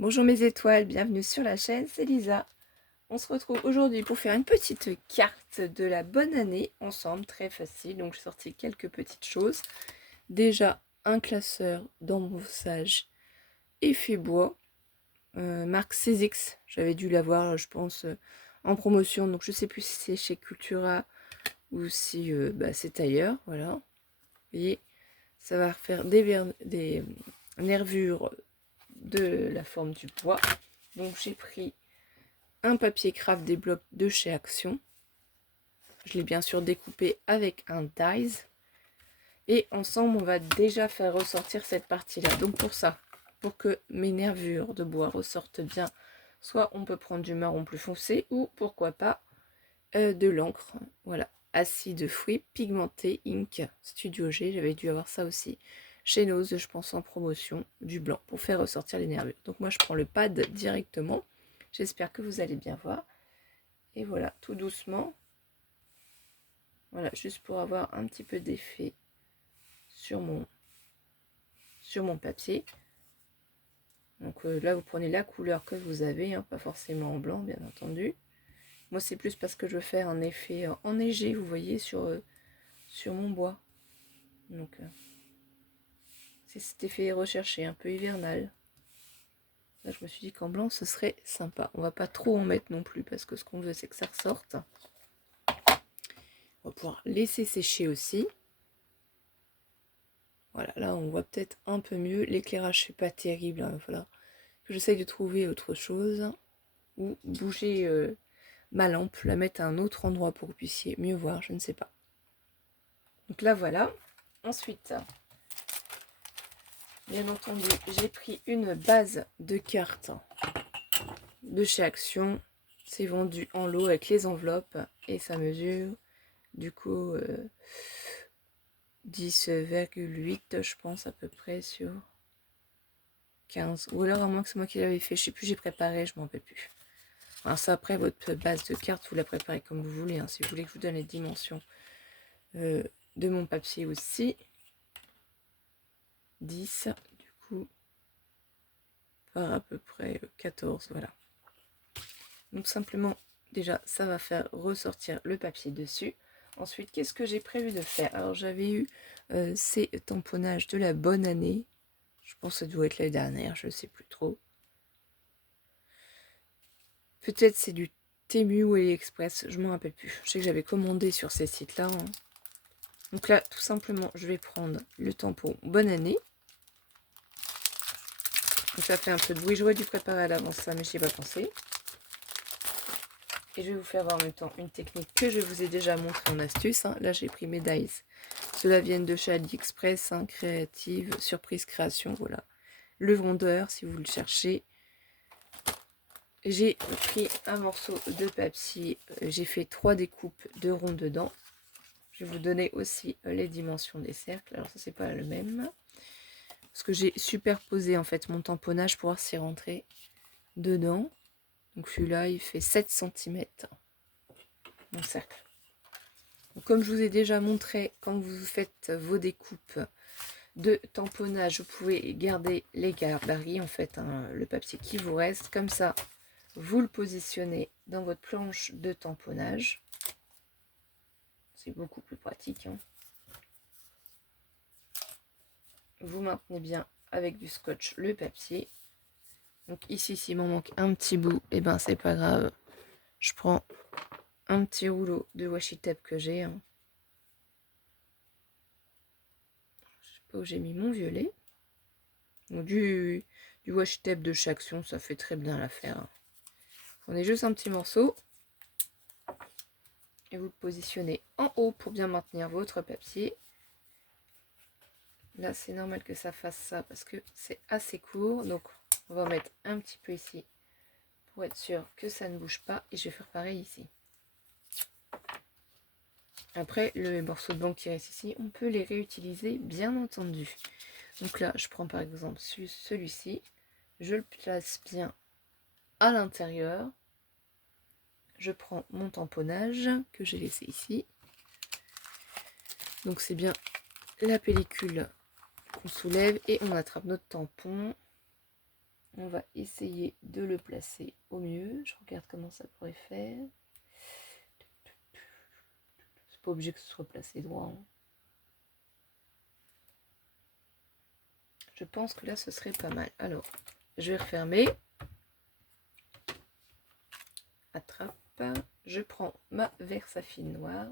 Bonjour mes étoiles, bienvenue sur la chaîne, c'est Lisa. On se retrouve aujourd'hui pour faire une petite carte de la bonne année ensemble, très facile. Donc j'ai sorti quelques petites choses. Déjà un classeur d'embossage effet bois, marque CZX. J'avais dû l'avoir, je pense, en promotion. Donc je sais plus si c'est chez Cultura ou si c'est ailleurs. Voilà. Vous voyez, ça va faire des nervures de la forme du bois. Donc j'ai pris un papier craft des blocs de chez Action. Je l'ai bien sûr découpé avec un dies. Et ensemble, on va déjà faire ressortir cette partie-là. Donc pour ça, pour que mes nervures de bois ressortent bien, soit on peut prendre du marron plus foncé ou pourquoi pas de l'encre. Voilà, acide fruits pigmenté Ink Studio G. J'avais dû avoir ça aussi chez Nose, je pense en promotion, du blanc pour faire ressortir les nervures. Donc moi, je prends le pad directement. J'espère que vous allez bien voir. Et voilà, tout doucement. Voilà, juste pour avoir un petit peu d'effet sur mon papier. Donc là, vous prenez la couleur que vous avez, hein, pas forcément en blanc, bien entendu. Moi, c'est plus parce que je veux faire un effet enneigé, vous voyez, sur mon bois. Donc, c'est cet effet recherché, un peu hivernal. Là, je me suis dit qu'en blanc, ce serait sympa. On va pas trop en mettre non plus, parce que ce qu'on veut, c'est que ça ressorte. On va pouvoir laisser sécher aussi. Voilà, là, on voit peut-être un peu mieux. L'éclairage, c'est pas terrible, hein, voilà. J'essaye de trouver autre chose ou bouger ma lampe, la mettre à un autre endroit pour que vous puissiez mieux voir, je ne sais pas. Donc là voilà. Ensuite, bien entendu, j'ai pris une base de cartes de chez Action. C'est vendu en lot avec les enveloppes et ça mesure du coup 10,8 je pense à peu près sur 15. Ou alors à moins que c'est moi qui l'avais fait, je sais plus, j'ai préparé, je m'en rappelle plus. Alors ça, après, votre base de cartes, vous la préparez comme vous voulez. Hein, si vous voulez que je vous donne les dimensions de mon papier aussi. 10, du coup, par à peu près 14, voilà. Donc simplement, déjà, ça va faire ressortir le papier dessus. Ensuite, qu'est-ce que j'ai prévu de faire? Alors, j'avais eu ces tamponnages de la bonne année. Je pense que ça doit être l'année dernière, je ne sais plus trop. Peut-être c'est du Temu ou AliExpress, je ne me rappelle plus. Je sais que j'avais commandé sur ces sites-là. Hein. Donc là, tout simplement, je vais prendre le tampon bonne année. Donc ça fait un peu de bruit. J'aurais dû préparer à l'avance ça, mais je n'y ai pas pensé. Et je vais vous faire voir en même temps une technique que je vous ai déjà montrée en astuce. Hein. Là, j'ai pris mes dies. Ceux-là viennent de chez AliExpress, hein, Créative, Surprise Création, voilà. Le vendeur, si vous le cherchez. J'ai pris un morceau de papier. J'ai fait 3 découpes de ronds dedans. Je vais vous donner aussi les dimensions des cercles. Alors ça, c'est pas le même. Parce que j'ai superposé en fait mon tamponnage pour voir s'il rentrait dedans. Donc celui-là, il fait 7 cm. Mon cercle. Donc, comme je vous ai déjà montré, quand vous faites vos découpes de tamponnage, vous pouvez garder les gabarits, en fait, hein, le papier qui vous reste. Comme ça, vous le positionnez dans votre planche de tamponnage. C'est beaucoup plus pratique. Hein. Vous maintenez bien avec du scotch le papier. Donc ici, s'il m'en manque un petit bout, et ben c'est pas grave. Je prends un petit rouleau de washi tape que j'ai. Hein. Je sais pas où j'ai mis mon violet. Donc, du washi tape de chez Action, ça fait très bien l'affaire. Hein. Prenez juste un petit morceau et vous le positionnez en haut pour bien maintenir votre papier. Là, c'est normal que ça fasse ça parce que c'est assez court. Donc, on va en mettre un petit peu ici pour être sûr que ça ne bouge pas. Et je vais faire pareil ici. Après, le morceau de banque qui reste ici, on peut les réutiliser, bien entendu. Donc là, je prends par exemple celui-ci. Je le place bien à l'intérieur. Je prends mon tamponnage que j'ai laissé ici. Donc c'est bien la pellicule qu'on soulève et on attrape notre tampon. On va essayer de le placer au mieux. Je regarde comment ça pourrait faire. C'est pas obligé que ce soit placé droit. Hein. Je pense que là, ce serait pas mal. Alors, je vais refermer. Attrape. Je prends ma Versafine noire.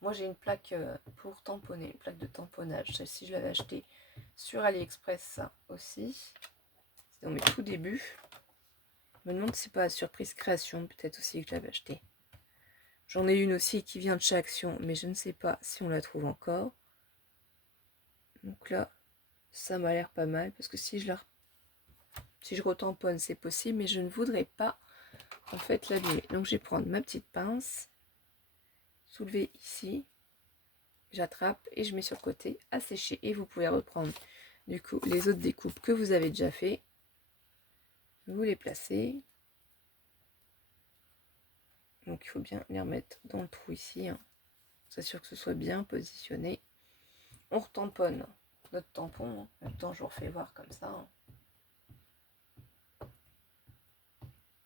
Moi, j'ai une plaque pour tamponner, une plaque de tamponnage. Celle-ci, je l'avais achetée sur AliExpress, ça aussi. C'est dans mes tout débuts. Je me demande si c'est pas Surprise Création, peut-être aussi que je l'avais achetée. J'en ai une aussi qui vient de chez Action, mais je ne sais pas si on la trouve encore. Donc là, ça m'a l'air pas mal, parce que si je retamponne, c'est possible, mais je ne voudrais pas en fait l'abîmer. Donc je vais prendre ma petite pince, soulever ici, j'attrape et je mets sur le côté à sécher. Et vous pouvez reprendre du coup les autres découpes que vous avez déjà fait. Vous les placez. Donc il faut bien les remettre dans le trou ici. Hein. S'assure que ce soit bien positionné. On retamponne notre tampon. Hein. En même temps, je vous refais voir comme ça. Hein.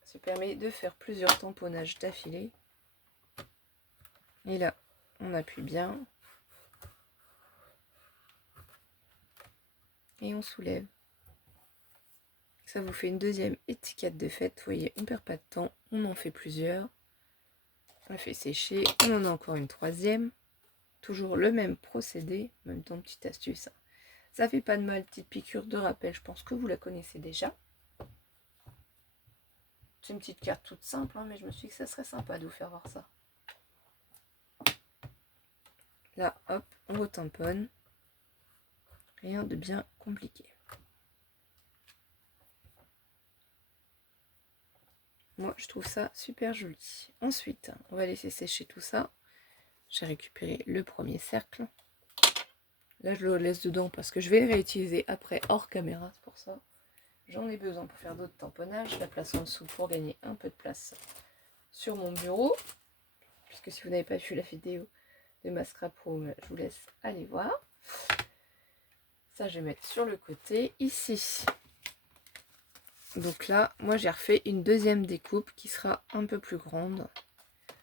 Ça permet de faire plusieurs tamponnages d'affilée. Et là, on appuie bien. Et on soulève. Ça vous fait une deuxième étiquette de fête. Vous voyez, on ne perd pas de temps. On en fait plusieurs. On la fait sécher. On en a encore une troisième. Toujours le même procédé. En même temps, petite astuce. Ça fait pas de mal. Petite piqûre de rappel. Je pense que vous la connaissez déjà. C'est une petite carte toute simple. Hein, mais je me suis dit que ça serait sympa de vous faire voir ça. Là, hop, on retamponne. Rien de bien compliqué. Moi, je trouve ça super joli. Ensuite, on va laisser sécher tout ça. J'ai récupéré le premier cercle. Là, je le laisse dedans parce que je vais le réutiliser après hors caméra. C'est pour ça. J'en ai besoin pour faire d'autres tamponnages. Je la place en dessous pour gagner un peu de place sur mon bureau. Puisque si vous n'avez pas vu la vidéo de ma scrap room, je vous laisse aller voir. Ça, je vais mettre sur le côté. Ici. Donc là, moi j'ai refait une deuxième découpe qui sera un peu plus grande,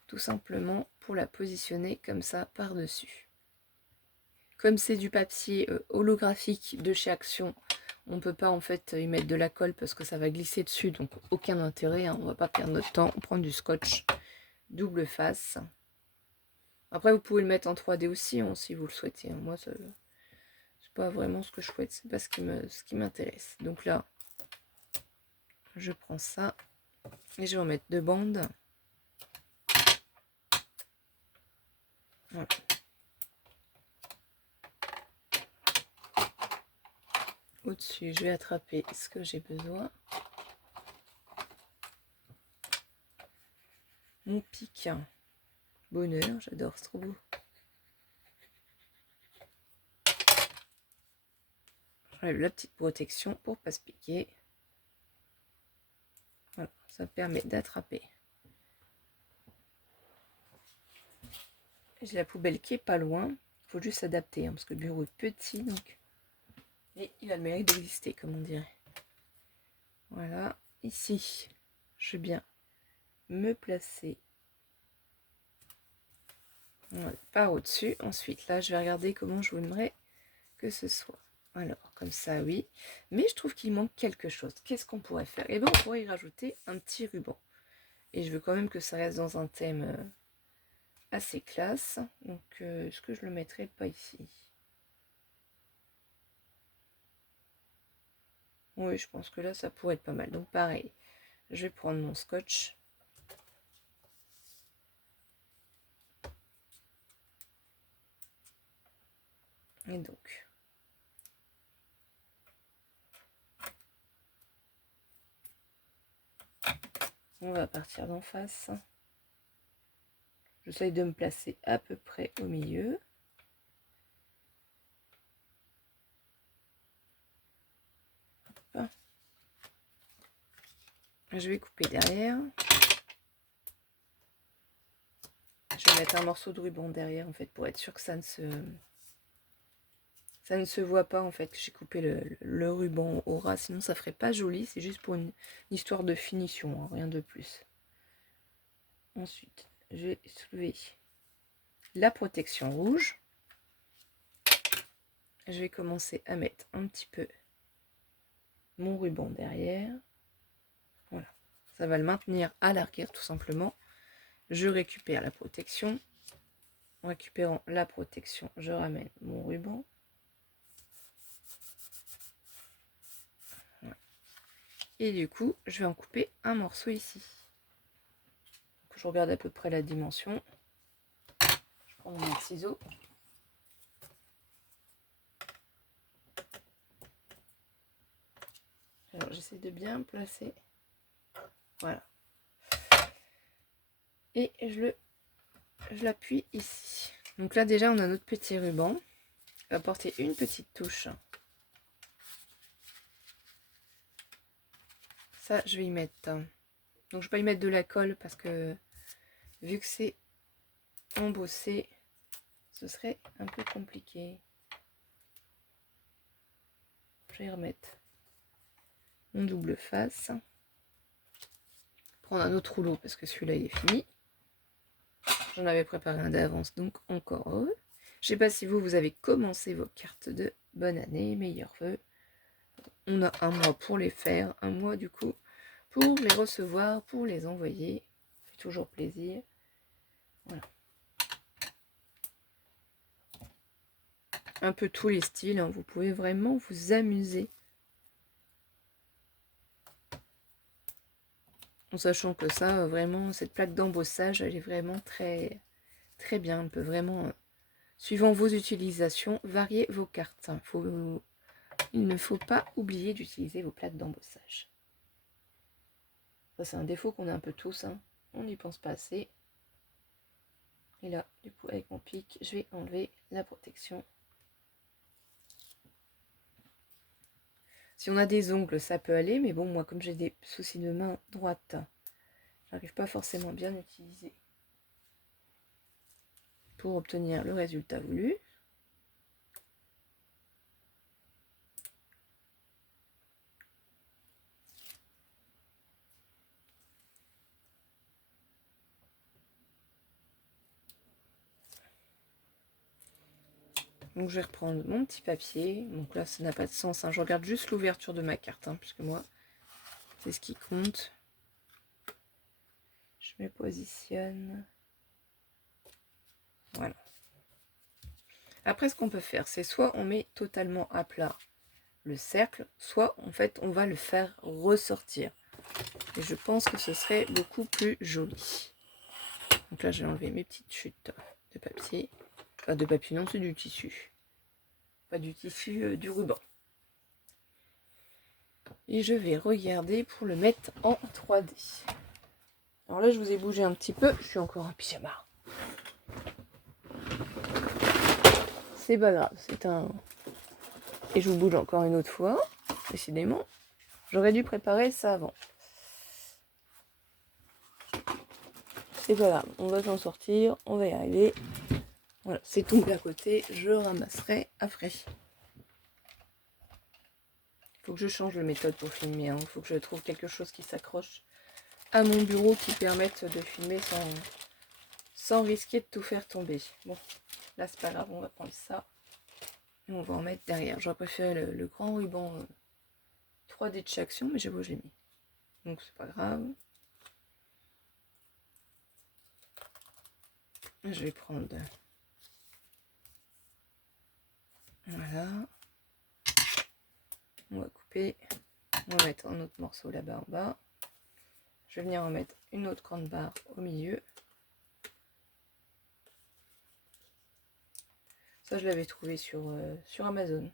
tout simplement pour la positionner comme ça par-dessus. Comme c'est du papier holographique de chez Action, on ne peut pas en fait y mettre de la colle parce que ça va glisser dessus, donc aucun intérêt, hein, on ne va pas perdre notre temps, on prend du scotch double face. Après vous pouvez le mettre en 3D aussi hein, si vous le souhaitez, hein. Moi c'est pas vraiment ce que je souhaite, c'est pas ce qui m'intéresse. Donc là, je prends ça. Et je vais en mettre 2 bandes. Voilà. Au-dessus, je vais attraper ce que j'ai besoin. Mon pic. Bonheur, j'adore, c'est trop beau. J'enlève la petite protection pour pas se piquer. Voilà, ça permet d'attraper. J'ai la poubelle qui est pas loin. Il faut juste s'adapter hein, parce que le bureau est petit donc. Et il a le mérite d'exister comme on dirait. Voilà, ici, je vais bien me placer voilà, par au-dessus. Ensuite, là, je vais regarder comment je voudrais que ce soit. Alors, comme ça, oui. Mais je trouve qu'il manque quelque chose. Qu'est-ce qu'on pourrait faire? Eh bien, on pourrait y rajouter un petit ruban. Et je veux quand même que ça reste dans un thème assez classe. Donc, est-ce que je le mettrai pas ici? Oui, je pense que là, ça pourrait être pas mal. Donc, pareil, je vais prendre mon scotch. Et donc, on va partir d'en face. J'essaye de me placer à peu près au milieu. Hop. Je vais couper derrière. Je vais mettre un morceau de ruban derrière en fait pour être sûr que ça ne se Ça ne se voit pas en fait que j'ai coupé le ruban au ras, sinon ça ferait pas joli, c'est juste pour une histoire de finition, hein, rien de plus. Ensuite, je vais soulever la protection rouge. Je vais commencer à mettre un petit peu mon ruban derrière. Voilà, ça va le maintenir à l'arrière tout simplement. Je récupère la protection. En récupérant la protection, je ramène mon ruban. Voilà. Et du coup, je vais en couper un morceau ici. Donc, je regarde à peu près la dimension. Je prends mon ciseau. Alors, j'essaie de bien placer. Voilà. Et je l'appuie ici. Donc là, déjà, on a notre petit ruban. On va apporter une petite touche. Ça, je vais y mettre. Donc, je vais pas y mettre de la colle parce que vu que c'est embossé, ce serait un peu compliqué. Je vais y remettre mon double face. Prendre un autre rouleau parce que celui-là, il est fini. J'en avais préparé un d'avance, donc encore heureux. Je sais pas si vous avez commencé vos cartes de bonne année, meilleurs vœux. On a un mois pour les faire, un mois du coup pour les recevoir, pour les envoyer. Ça fait toujours plaisir. Voilà. Un peu tous les styles, hein. Vous pouvez vraiment vous amuser. En sachant que ça, vraiment, cette plaque d'embossage, elle est vraiment très, très bien. Elle peut vraiment, suivant vos utilisations, varier vos cartes. Il ne faut pas oublier d'utiliser vos plaques d'embossage. Ça, c'est un défaut qu'on a un peu tous. Hein. On n'y pense pas assez. Et là, du coup, avec mon pic, je vais enlever la protection. Si on a des ongles, ça peut aller. Mais bon, moi, comme j'ai des soucis de main droite, j'arrive pas forcément bien à utiliser pour obtenir le résultat voulu. Donc je vais reprendre mon petit papier. Donc là, ça n'a pas de sens. Hein. Je regarde juste l'ouverture de ma carte, hein, puisque moi, c'est ce qui compte. Je me positionne. Voilà. Après, ce qu'on peut faire, c'est soit on met totalement à plat le cercle, soit en fait, on va le faire ressortir. Et je pense que ce serait beaucoup plus joli. Donc là, j'ai enlevé mes petites chutes de papier. Enfin, de papier, non, c'est du tissu. Pas du tissu, du ruban. Et je vais regarder pour le mettre en 3D. Alors là, je vous ai bougé un petit peu. Je suis encore en pyjama. C'est pas grave, c'est un... Et je vous bouge encore une autre fois. Décidément, j'aurais dû préparer ça avant. C'est pas grave, on va s'en sortir, on va y arriver. Voilà, c'est tombé à côté, je ramasserai après. Il faut que je change de méthode pour filmer. Il faut que je trouve quelque chose qui s'accroche à mon bureau qui permette de filmer sans risquer de tout faire tomber. Bon, là c'est pas grave, on va prendre ça. Et on va en mettre derrière. J'aurais préféré le grand ruban 3D de chaque action, mais j'ai beau, je l'ai mis. Donc c'est pas grave. Je vais prendre... Voilà. On va couper. On va mettre un autre morceau là-bas en bas. Je vais venir en mettre une autre grande barre au milieu. Ça, je l'avais trouvé sur Amazon.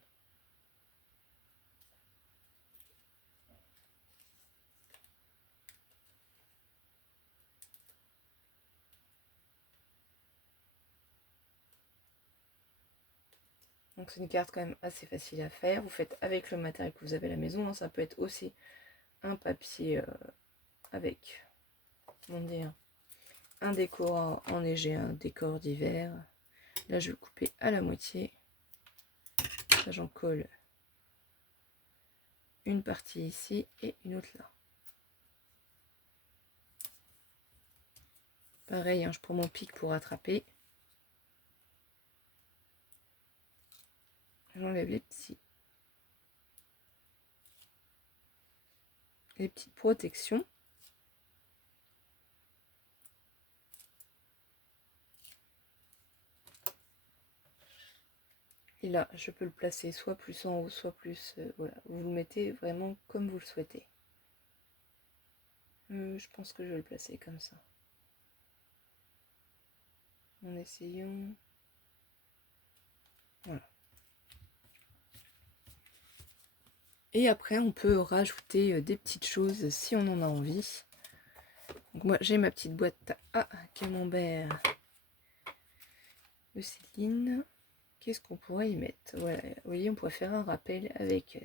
Donc c'est une carte quand même assez facile à faire. Vous faites avec le matériel que vous avez à la maison. Ça peut être aussi un papier avec, comment dire, un décor enneigé, un décor d'hiver. Là, je vais couper à la moitié. Ça, j'en colle une partie ici et une autre là. Pareil, hein, je prends mon pic pour attraper. J'enlève les petites protections. Et là, je peux le placer soit plus en haut, soit plus... voilà, vous le mettez vraiment comme vous le souhaitez. Je pense que je vais le placer comme ça. En essayant... Voilà. Et après, on peut rajouter des petites choses si on en a envie. Donc moi, j'ai ma petite boîte à camembert de Céline. Qu'est-ce qu'on pourrait y mettre? Voilà, vous voyez, on pourrait faire un rappel avec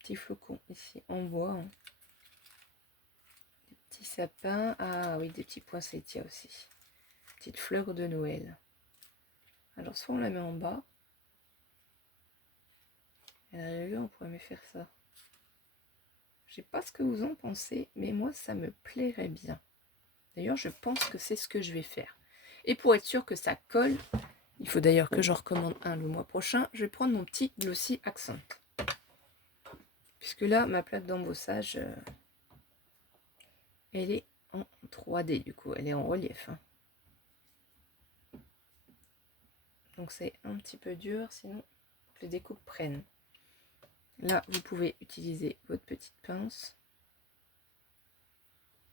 petit flocon ici en bois. Hein. Des petits sapins. Ah oui, des petits poinsettias aussi. Petite fleur de Noël. Alors, soit on la met en bas. Et là, on pourrait me faire ça. Je sais pas ce que vous en pensez, mais moi, ça me plairait bien. D'ailleurs, je pense que c'est ce que je vais faire. Et pour être sûr que ça colle, il faut d'ailleurs que j'en recommande un le mois prochain, je vais prendre mon petit Glossy Accent. Puisque là, ma plaque d'embossage, elle est en 3D du coup, elle est en relief. Hein. Donc c'est un petit peu dur, sinon les découpes prennent. Là, vous pouvez utiliser votre petite pince.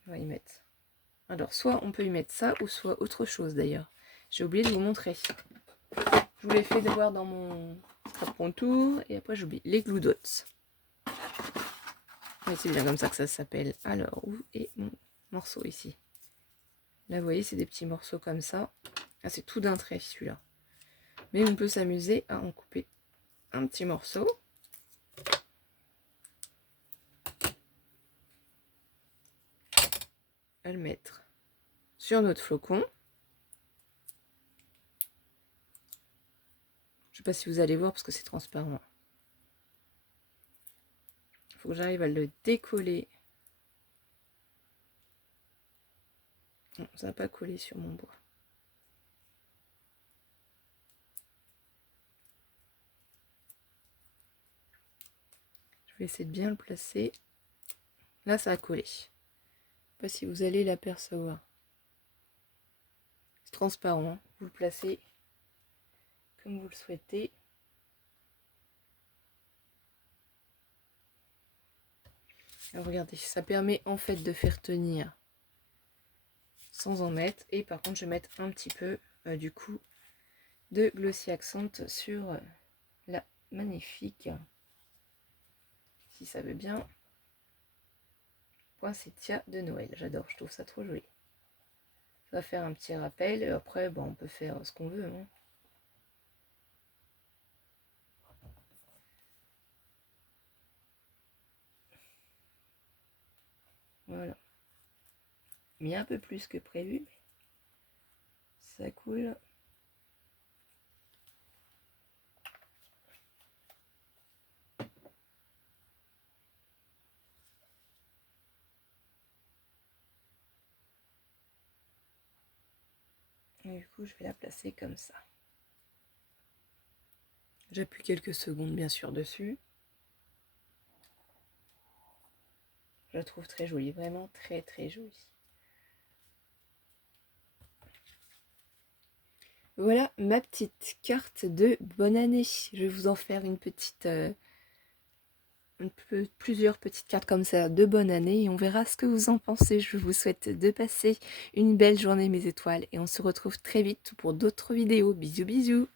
On va y mettre. Alors, soit on peut y mettre ça, ou soit autre chose d'ailleurs. J'ai oublié de vous montrer. Je vous l'ai fait voir dans mon contour, et après j'oublie les glue dots. Oui, c'est bien comme ça que ça s'appelle. Alors, où est mon morceau ici? Là, vous voyez, c'est des petits morceaux comme ça. Ah, c'est tout d'un trait, celui-là. Mais on peut s'amuser à en couper un petit morceau. À le mettre sur notre flocon. Je ne sais pas si vous allez voir parce que c'est transparent. Il faut que j'arrive à le décoller. Non, ça n'a pas collé sur mon bois. Je vais essayer de bien le placer. Là, ça a collé. Je ne sais pas si vous allez l'apercevoir. C'est transparent. Hein. Vous le placez comme vous le souhaitez. Alors, regardez, ça permet en fait de faire tenir sans en mettre. Et par contre, je vais mettre un petit peu du coup de Glossy Accent sur la magnifique, si ça veut bien, poinsettia de Noël. J'adore, je trouve ça trop joli. Ça va faire un petit rappel. Et après, bon, on peut faire ce qu'on veut. Hein. Voilà. Mis un peu plus que prévu. Ça coule. Et du coup, je vais la placer comme ça. J'appuie quelques secondes, bien sûr, dessus. Je la trouve très jolie, vraiment très très jolie. Voilà ma petite carte de bonne année. Je vais vous en faire une petite, plusieurs petites cartes comme ça de bonne année et on verra ce que vous en pensez. Je vous souhaite de passer une belle journée mes étoiles et on se retrouve très vite pour d'autres vidéos. Bisous bisous.